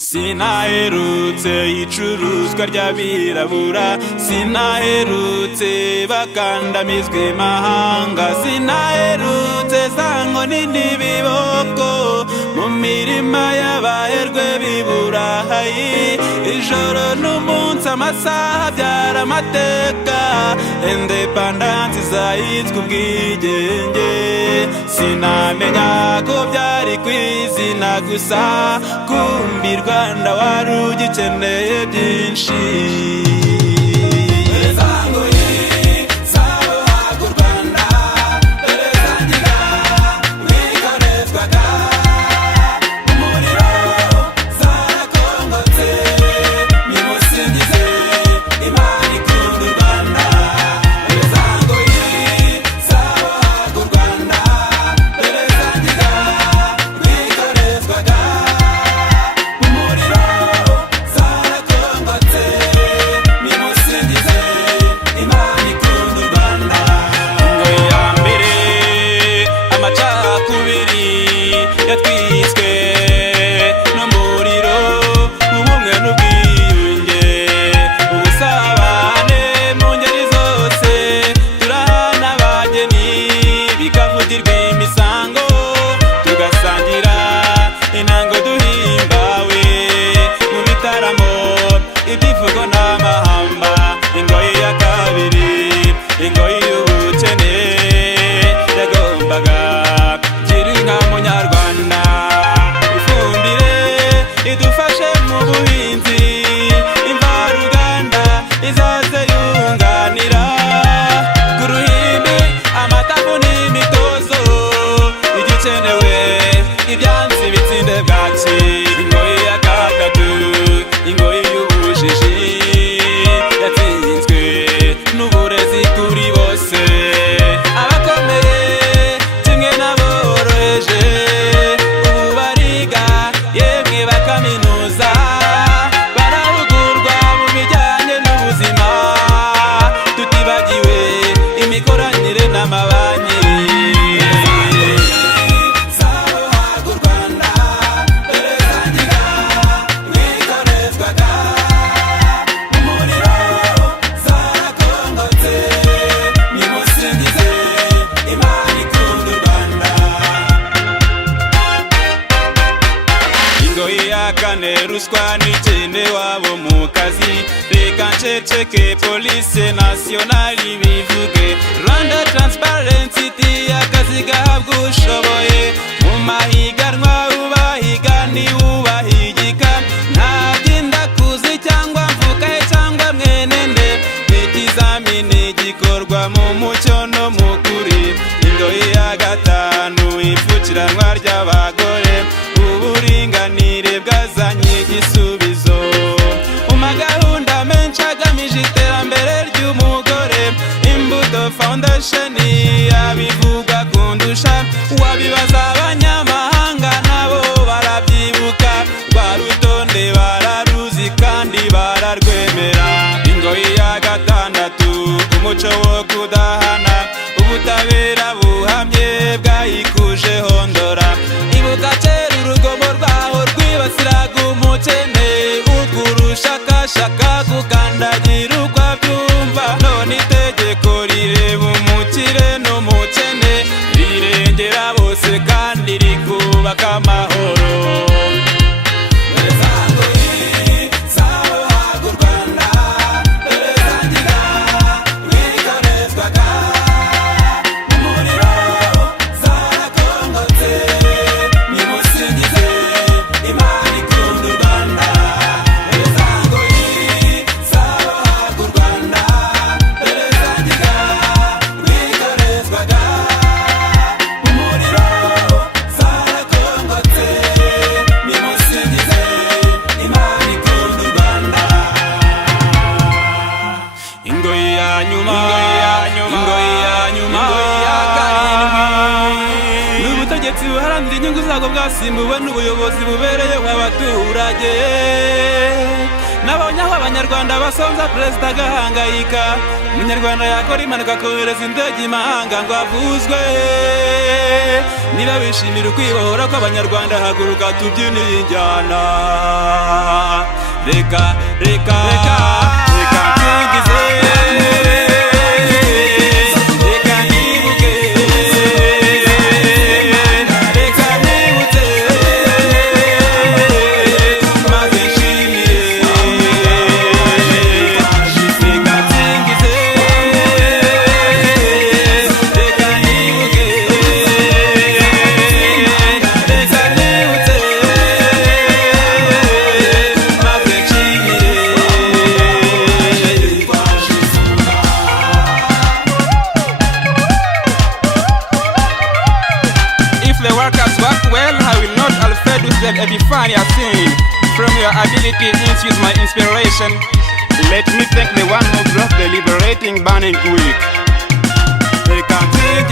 Sinaherutse icuruzwa ry'abirabura, sinaherutse bakandamizwa imahanga, sinaherutse za nkoni n'ibiboko mu mirima y'abaherwe b'iburayi. Ijoro n'umunsi amasaha byara amateka, independence izahitswe ubwigenge. Sinamenya ko byari kw'izina gusa, kumbi Rwanda wari ugikeneye byinshi. Ruswa n'ikene wabo mu kazi, reka nceceke police nationale bivuge. Rwanda Transparency akazi gahabwa ushoboye, mu mahiganwa ubahiga ntiwubahigika. Nta by'indakuzi cyangwa mvukahe cyangwa mwenende, ikizamini gikorwa mu mucyo no mu kuri. Ingoyi ya gatanu ipfukiranwa ry'abagore, uburinganire bwazanye igisubizo mu magahunda menshi agamije iterambere ry'umugore. Imbuto Foundation yabivuga kundusha, wabibaza abanyamahanga nabo barabyibuka. Rwa rutonde bararuzi kandi bararwemera. Ingoyi ya gatandatu umuco wo kudahana, ubutabera buhamye bwayikuje hondora. Ibuka kera urugomo rwaho rwibasiraga umukene, ugurushakashaka gukandagira uko abyumva. None itegeko rireba umukire n'umukene, rirengera bose kandi rikubaka amahoro. Ubuharanira inyungu zago bwasimbuwe n'ubuyobozi bubereyeho abaturage. Nabonye aho abanyarwanda basonza perezida agahangayika, umunyarwanda yakora impanuka akohereza indege imahanga ngo avuzwe. Niba wishimira ukwibohora kw'abanyarwanda, haguruka tubyinire injyana. reka reka reka nsingize reka nibuke reka nibutse maze nshimire reka nsingize reka nibuke reka nibutse maze nshimire. If the workers work well, I will not alfed with them Epiphania sing. From your ability, infuse my inspiration. Let me thank the one who brought the liberating burning quick. They can't think